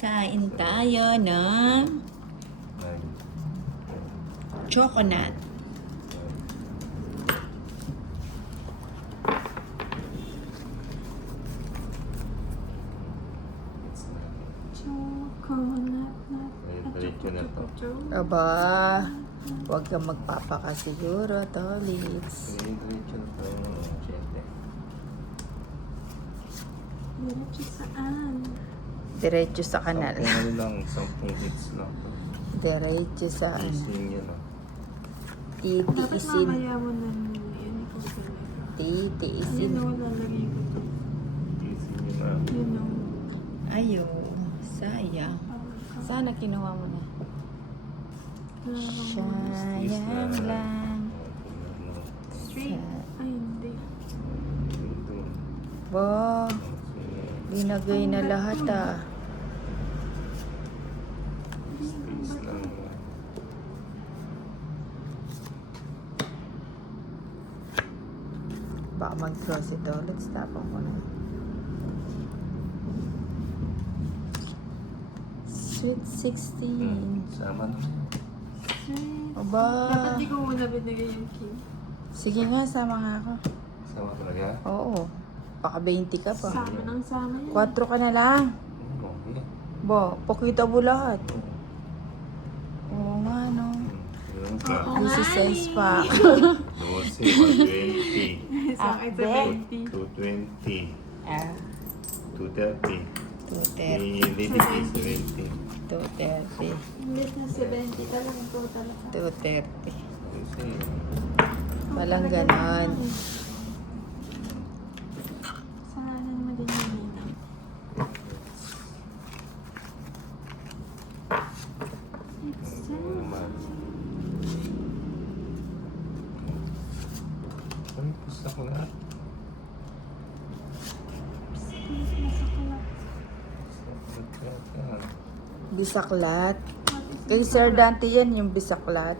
Kain tayo ng coconut. Balik ko na to. Aba, huwag kang magpapaka siguro, Tolits. Diretso na to yung siyete. Diretso saan? Diretso sa kanal. Ano lang, 10 hits lang. Diretso sa Ising yun, Dapat titiisin. mamaya mo na yun ikaw sila. Titiisin. Yun o, lalagay ko to. Ising yun na. Yun o. Ayaw, sayang. Sana kinuha mo na. Sayang lang. Straight? Ay, hindi. Ba, binagay na lahat ah. Space lang. Baka mag-cross ito. Let's tapang ko na. Sweet 16. Sama na. Straight. Aba. Dapat di ko muna binigay yung key. Sige nga, sama nga ako. Sama talaga? Oo. Baka 20 ka pa. Sama ng sama yan. 4 ka na lang. Okay. Ba, pakita mo lahat. Oo nga, no. Yun ka. Oo nga, 16 pa. 12, 120. Sa akin, Ah, 70. 220. Ah, 230. 230. Lady is 70. 230. Imbes na 70 talagang total. 230. Kasi, Walang ganon. Sana naman din yung nina. ano naman. Ay, pusta ko na. Bisaklat. Kay Sir Dante yan, yung bisaklat.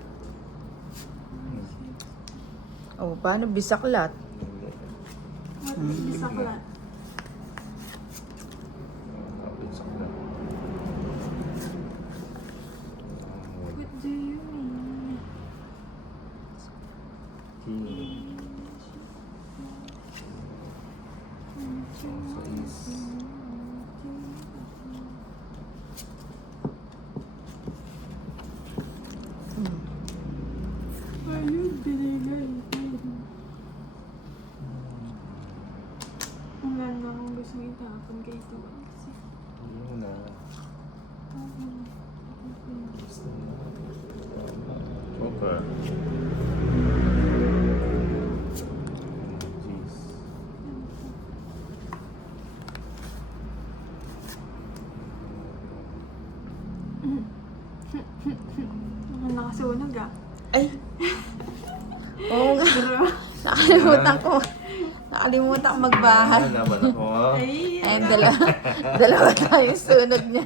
Oh, paano bisaklat? What is bisaklat? What do you mean? Ayun, binigay. Ang ganda kung gusto mo itapon kay Tuan kasi. Joker. Ang nakasunog ah. Ay! Oo nga. Nakalimutan ko. Nakalimutan ko magbahay. Laban ako. Ay, Ay, dalawa tayo sunog niya.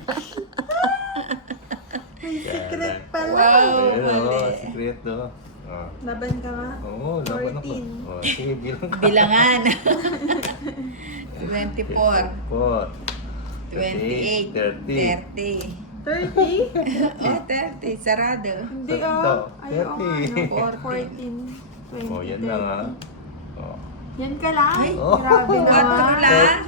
secret pala. Wow, Ayun, mali. secret, no? Ah. Laban ka nga. Oo, laban ako. 14. Oh, sige, bilang ka. Bilangan. 24, 4, 28, 30. 30? Oh, 30. Sarado. Hindi Sakto. ah. Ay, oo nga. 30. no. 14, 20, Oh, yan lang ah. Oh. Yan ka lang? Ay, oh. Grabe 4 naman. lang.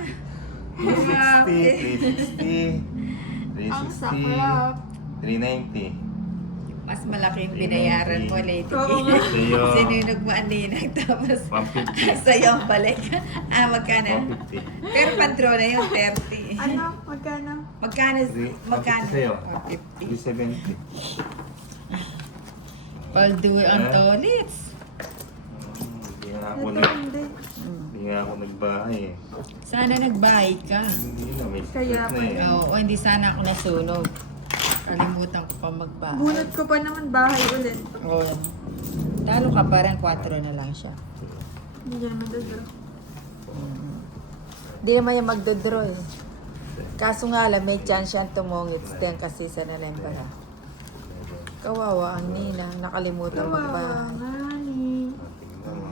360, 360, Ang 360, saklap. 390. Mas malaki yung binayaran mo, Lady. Oo nga. Sa'yo, Sinunog mo ang ninang tapos 150. sa'yo ang balik. Magkano? 150. Pero pantro na yung 30. Ano? Magkano? Magkano? Magkano? Sa'yo. 150. 370. Paldo ang Ah. tolits. Hindi nga ako Ito nag... hindi. Hindi nga ako nagbahay eh. Sana nagbahay ka. Hindi na, may Kaya secret na eh. Oo, hindi sana ako nasunog. Kalimutan ko pa magbahay. Bunot ko pa naman bahay ulit. Oo. Talo ka pa rin, 4 na lang siya. Hindi naman doon. Hindi naman yung magdodraw eh. Kaso nga lang, may chance siyang tumungit. Then kasi sa nalembara. Kawawa ang nina. Nakalimutan Kawawa magbahay. nga ni. Tingnan mo.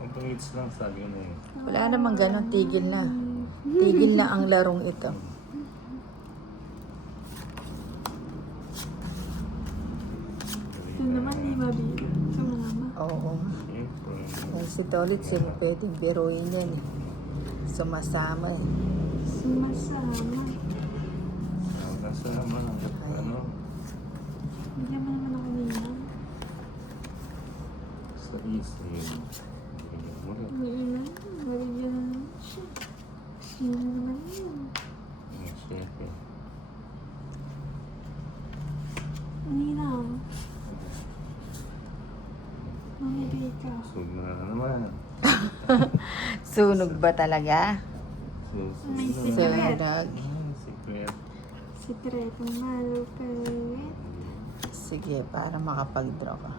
10 minutes lang sabi ko na yun. Wala namang ganon, tigil na. Tigil na ang larong ito. Ito naman, di mabira. Sumama. Oo. Siyempre. Kung si Tolit, sino pwedeng biruin yan eh. Sumasama eh. Sumasama. Kasama. Ano? Bigyan mo naman ako nila. Sa isip. Bigyan mo rin. Umiilan. Maligyan na naman siya. Sino naman yun? Ang siyempre. Nina. Mamigay ka. Sug na naman. Sunog ba talaga? May Susunod. Sunog. Secret. Sikretong malupit. Sige, para makapag-draw ka.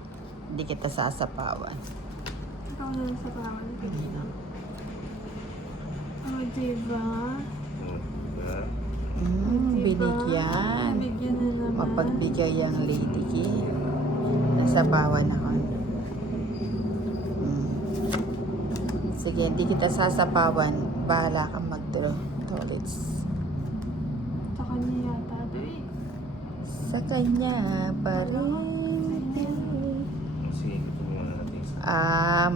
Hindi kita sasapawan. Ikaw na lang sa bawal. Oh, diba? Oh, diba? Binigyan. Binigyan na naman. Mapagbigay ang Lady K. Nasapawan ako. Sige, hindi kita sasapawan. Bahala kang mag-draw. Tolits. Sa kanya yata ito eh. Sa kanya pa rin. Sige, ito muna natin.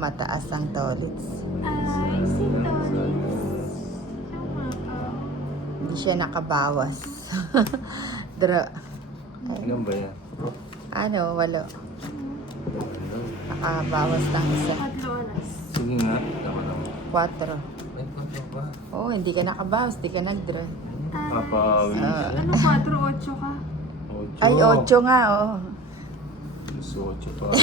Mataas ang Tolits. Ay, si Tolis. Tama ka. Hindi siya nakabawas. Draw. Ilan ba yan? Ano, walo. Ano? Nakabawas lang isa. 4 oras. Sige nga. Tama naman. 4. Ay, ano ba? Oh, hindi ka nakabawas. Hindi ka nag-draw. Papawi. Ano 4-8 ka? Ocho. Ay, 8 nga, oh. 18 pa.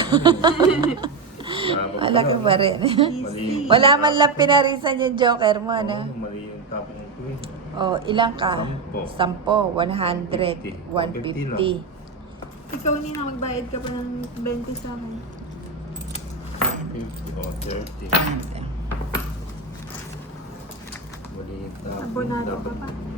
Malaki pa rin. Mali. Wala man lang pinarisan yung joker mo, ano? Oo, mali yung tapong ko eh. Oh, ilang ka? 10. 10, 100, 150. Ikaw Nina, magbayad ka pa ng 20 sa akin. 50 o 30. Mali yung tapong. Abonado ka Dapat pa.